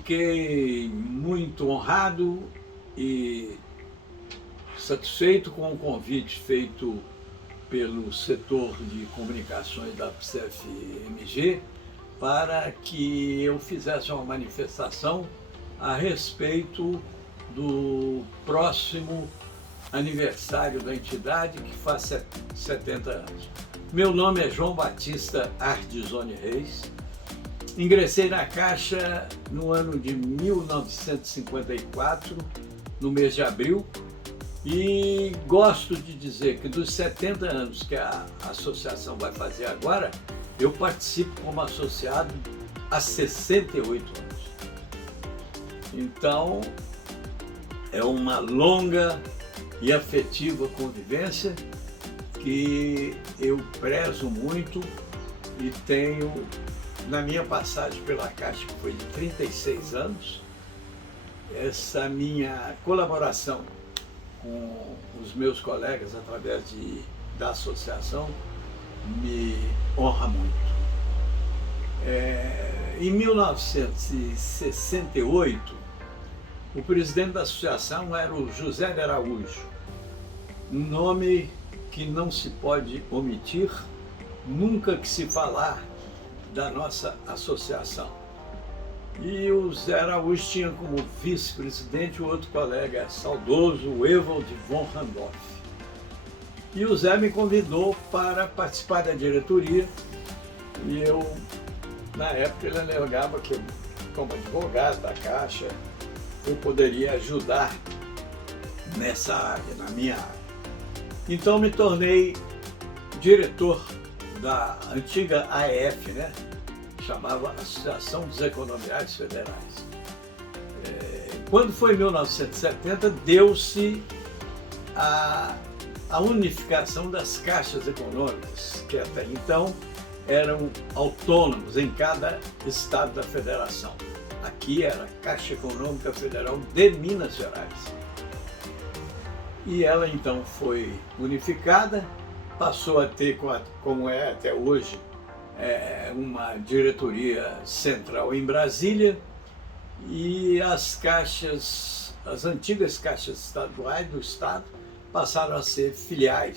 fiquei muito honrado e satisfeito com o convite feito pelo setor de comunicações da PCF-MG para que eu fizesse uma manifestação a respeito do próximo aniversário da entidade, que faz 70 anos. Meu nome é João Batista Ardizoni Reis. Ingressei na Caixa no ano de 1954, no mês de abril, e gosto de dizer que dos 70 anos que a associação vai fazer agora, eu participo como associado há 68 anos. Então, é uma longa e afetiva convivência que eu prezo muito e tenho, na minha passagem pela Caixa, que foi de 36 anos, essa minha colaboração com os meus colegas através da associação me honra muito. Em 1968, o presidente da associação era o José de Araújo, um nome que não se pode omitir nunca que se falar da nossa associação. E o Zé Araújo tinha como vice-presidente o outro colega saudoso, o Ewald von Randolph. E o Zé me convidou para participar da diretoria e eu, na época, ele alegava que, como advogado da Caixa, eu poderia ajudar nessa área, na minha área. Então me tornei diretor da antiga AEF, né? Chamava Associação dos Economiários Federais. Quando foi em 1970, deu-se a unificação das caixas econômicas, que até então eram autônomos em cada estado da federação. Aqui era a Caixa Econômica Federal de Minas Gerais. E ela então foi unificada, passou a ter, como é até hoje, uma diretoria central em Brasília, e as antigas caixas estaduais do estado passaram a ser filial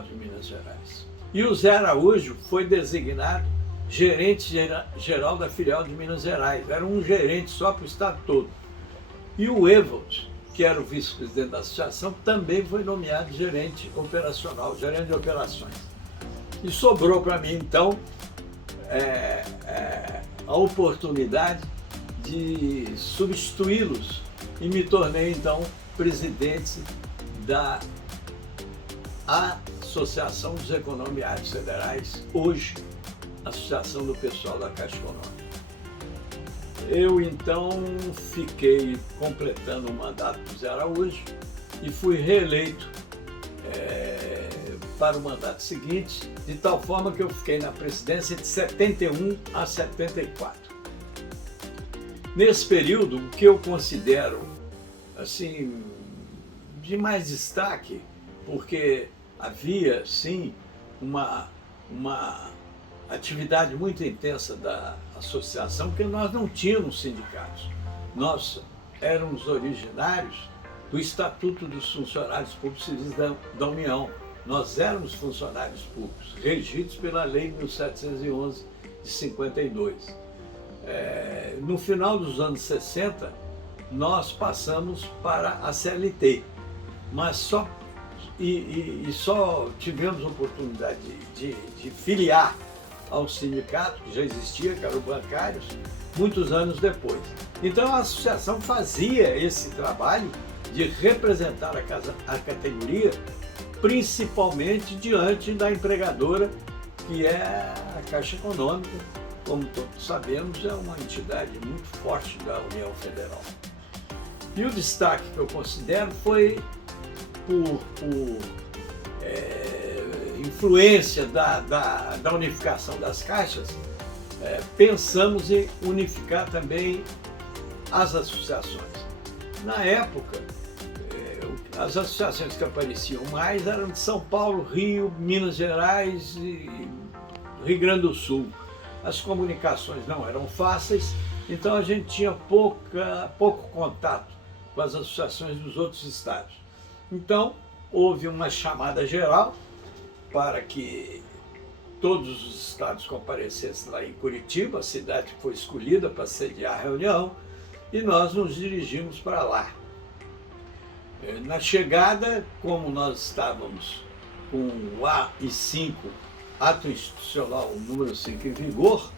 de Minas Gerais. E o Zé Araújo foi designado gerente geral da filial de Minas Gerais, era um gerente só para o estado todo. E o Ewald, que era o vice-presidente da associação, também foi nomeado gerente operacional, gerente de operações. E sobrou para mim, então, a oportunidade de substituí-los e me tornei, então, presidente da Associação dos Economiários Federais, hoje, Associação do Pessoal da Caixa Econômica. Eu, então, fiquei completando o mandato do Zé Araújo e fui reeleito para o mandato seguinte, de tal forma que eu fiquei na presidência de 71 a 74. Nesse período, o que eu considero, assim, de mais destaque, porque havia, sim, uma atividade muito intensa da associação, porque nós não tínhamos sindicatos. Nós éramos originários do Estatuto dos Funcionários Públicos Civis da União. Nós éramos funcionários públicos, regidos pela Lei 1711 de 52. No final dos anos 60, nós passamos para a CLT, mas só tivemos oportunidade de filiar ao sindicato, que já existia, que eram bancários, muitos anos depois. Então a associação fazia esse trabalho de representar a categoria, principalmente diante da empregadora, que é a Caixa Econômica, como todos sabemos, é uma entidade muito forte da União Federal. E o destaque que eu considero foi por influência da unificação das caixas, pensamos em unificar também as associações. Na época, as associações que apareciam mais eram de São Paulo, Rio, Minas Gerais e Rio Grande do Sul. As comunicações não eram fáceis, Então a gente tinha pouco contato com as associações dos outros estados. Então houve uma chamada geral para que todos os estados comparecessem lá em Curitiba, a cidade que foi escolhida para sediar a reunião, e nós nos dirigimos para lá. Na chegada, como nós estávamos com o AI-5, Ato Institucional número 5 em vigor,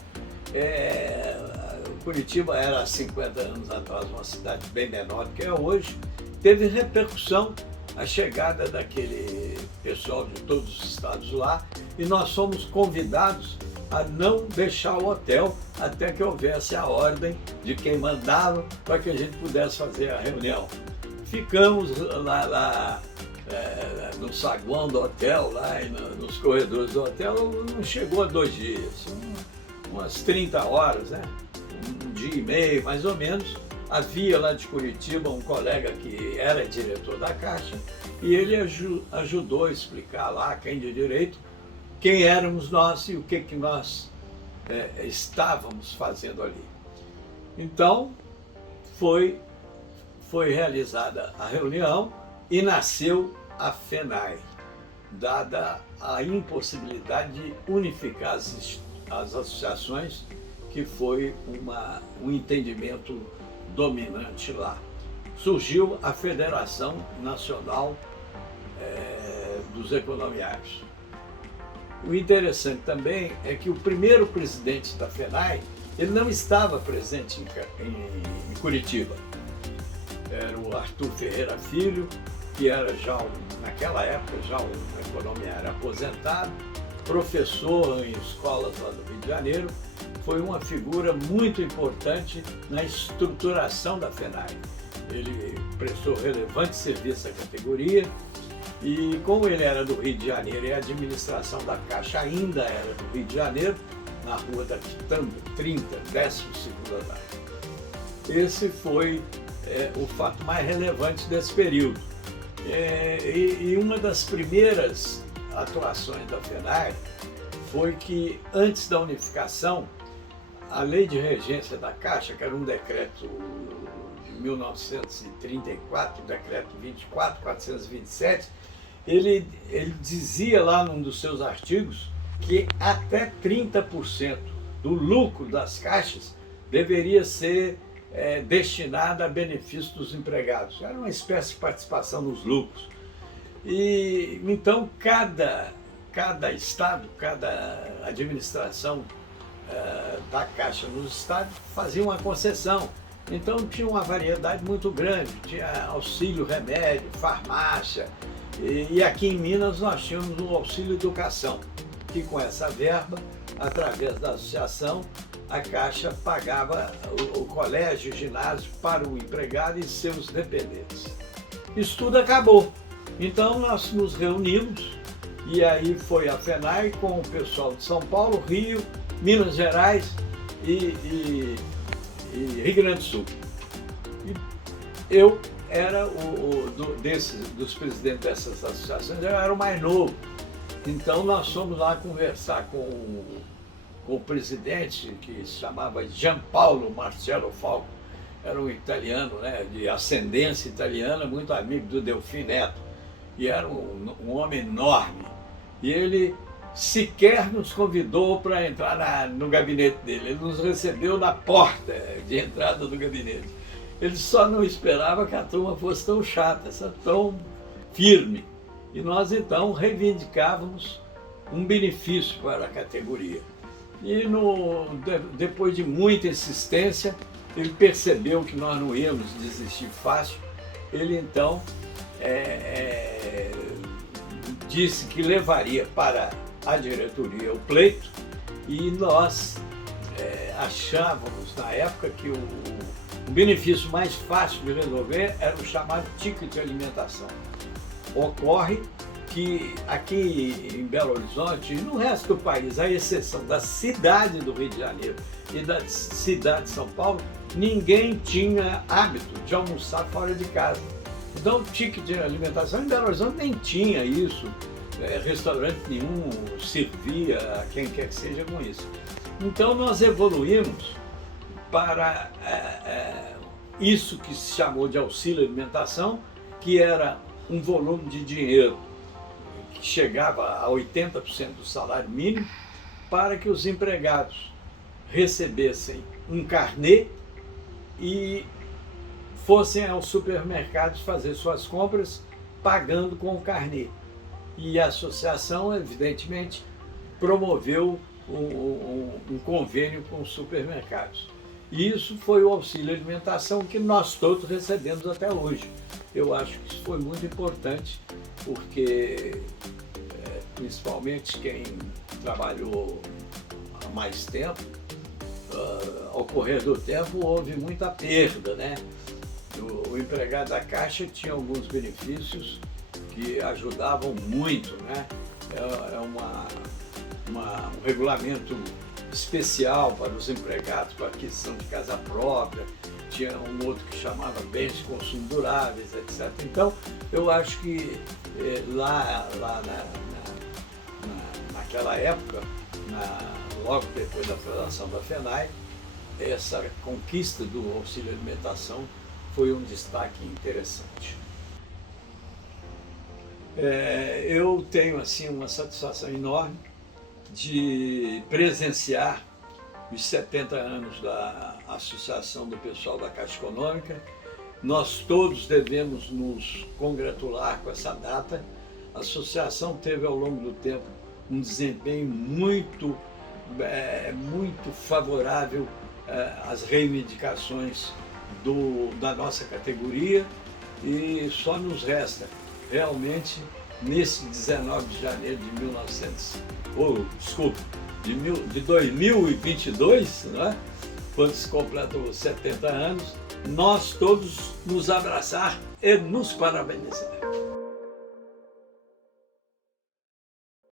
Curitiba era há 50 anos atrás uma cidade bem menor do que é hoje, teve repercussão a chegada daquele pessoal de todos os estados lá, e nós fomos convidados a não deixar o hotel até que houvesse a ordem de quem mandava para que a gente pudesse fazer a reunião. Ficamos lá no saguão do hotel, lá e nos corredores do hotel, não chegou a 2 dias, umas 30 horas, né? Um dia e meio mais ou menos. Havia lá de Curitiba um colega que era diretor da Caixa e ele ajudou a explicar lá, quem de direito, quem éramos nós e o que nós estávamos fazendo ali. Então foi realizada a reunião e nasceu a FENAI, dada a impossibilidade de unificar as associações, que foi um entendimento dominante lá. Surgiu a Federação Nacional dos Economiários. O interessante também é que o primeiro presidente da FENAI, ele não estava presente em Curitiba. Era o Arthur Ferreira Filho, que era naquela época já um economiário aposentado, professor em escolas lá do Rio de Janeiro, foi uma figura muito importante na estruturação da FENAI. Ele prestou relevante serviço à categoria e, como ele era do Rio de Janeiro e a administração da Caixa ainda era do Rio de Janeiro, na Rua da Quitanda, 30, 12º andar. Esse foi o fato mais relevante desse período. E uma das primeiras atuações da FENAI foi que, antes da unificação, a Lei de Regência da Caixa, que era um decreto de 1934, decreto 24.427, ele dizia lá num dos seus artigos que até 30% do lucro das caixas deveria ser destinada a benefício dos empregados. Era uma espécie de participação nos lucros. E então cada estado, cada administração da Caixa nos estados fazia uma concessão. Então tinha uma variedade muito grande, tinha auxílio remédio, farmácia, e aqui em Minas nós tínhamos o auxílio educação, que com essa verba, através da associação, a Caixa pagava o colégio e ginásio para o empregado e seus dependentes. Isso tudo acabou. Então nós nos reunimos e aí foi a FENAI com o pessoal de São Paulo, Rio, Minas Gerais e Rio Grande do Sul. E eu era dos presidentes dessas associações, eu era o mais novo. Então nós fomos lá conversar com o presidente, que se chamava Gianpaolo Marcello Falco, era um italiano, né, de ascendência italiana, muito amigo do Delfim Neto, e era um homem enorme. E ele sequer nos convidou para entrar no gabinete dele, ele nos recebeu na porta de entrada do gabinete. Ele só não esperava que a turma fosse tão chata, tão firme. E nós então reivindicávamos um benefício para a categoria. E depois de muita insistência, ele percebeu que nós não íamos desistir fácil. Ele então disse que levaria para a diretoria o pleito, e nós achávamos na época que o benefício mais fácil de resolver era o chamado ticket de alimentação. Ocorre que aqui em Belo Horizonte e no resto do país, à exceção da cidade do Rio de Janeiro e da cidade de São Paulo, ninguém tinha hábito de almoçar fora de casa. Então, o ticket de alimentação em Belo Horizonte nem tinha isso, restaurante nenhum servia a quem quer que seja com isso. Então, nós evoluímos para isso que se chamou de auxílio alimentação, que era um volume de dinheiro que chegava a 80% do salário mínimo, para que os empregados recebessem um carnê e fossem aos supermercados fazer suas compras pagando com o carnê. E a associação, evidentemente, promoveu um convênio com os supermercados. E isso foi o auxílio alimentação que nós todos recebemos até hoje. Eu acho que isso foi muito importante, porque principalmente quem trabalhou há mais tempo, ao correr do tempo houve muita perda, né? O empregado da Caixa tinha alguns benefícios que ajudavam muito, né? Um regulamento especial para os empregados com aquisição de casa própria, tinha um outro que chamava bens de consumo duráveis, etc. Então, eu acho que naquela época, logo depois da fundação da FENAI, essa conquista do auxílio alimentação foi um destaque interessante. Eu tenho assim uma satisfação enorme de presenciar os 70 anos da Associação do Pessoal da Caixa Econômica. Nós todos devemos nos congratular com essa data. A associação teve ao longo do tempo um desempenho muito favorável às reivindicações da nossa categoria, e só nos resta realmente, nesse 19 de janeiro de 2022, né, quando se completam os 70 anos, nós todos nos abraçar e nos parabenizar.